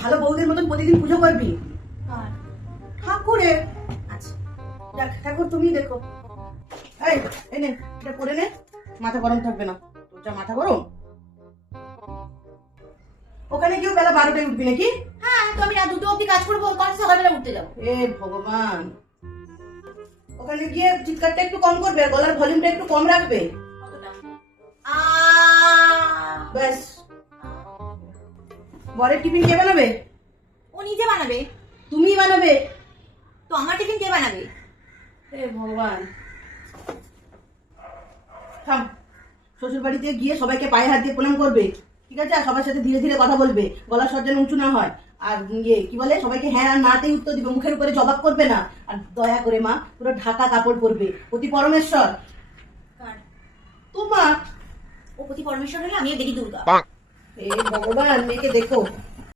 ভালো বউদের মতন প্রতিদিন পুজো করবি। কার? ঠাকুরের। আচ্ছা দেখ ঠাকুর তুমি দেখো। এই এনে এটা করে নে, মাথা গরম থাকবে না তোর, যা মাথা গরম। ওখানে গিয়েও বেলা 12টায় উঠবি নাকি? হ্যাঁ, তো আমি রাত 2টো অবধি কাজ করবো, কারণ সকালবেলা উঠতে যাবো। এ ভগবান, ওখানে গিয়ে চিৎকারটা একটু কম করবে, আর গলার ভলিউমটা একটু কম রাখবে। কতটা? ব্যাস। বরের টিফিন কে বানাবে? ও নিজে বানাবে। তুমি বানাবে? তো আমার টিফিন কে বানাবে? এ ভগবান, থাম। শ্বশুর বাড়িতে গিয়ে সবাইকে পায়ে হাত দিয়ে প্রণাম করবে, ঠিক আছে? আর সবার সাথে ধীরে ধীরে কথা বলবে, গলার স্বর যেন উঁচু না হয়। আর কি বলে, সবাইকে হ্যাঁ আর নাতেই উত্তর দিবে, মুখের উপরে জবাব করবে না। আর দয়া করে মা পুরো ঢাকা কাপড় পরবে। প্রতি পরমেশ্বর কার? তোমার। ও প্রতি পরমেশ্বর হলে আমিও দেখি দুর্গা। এ ভগবান, মেয়েকে দেখো।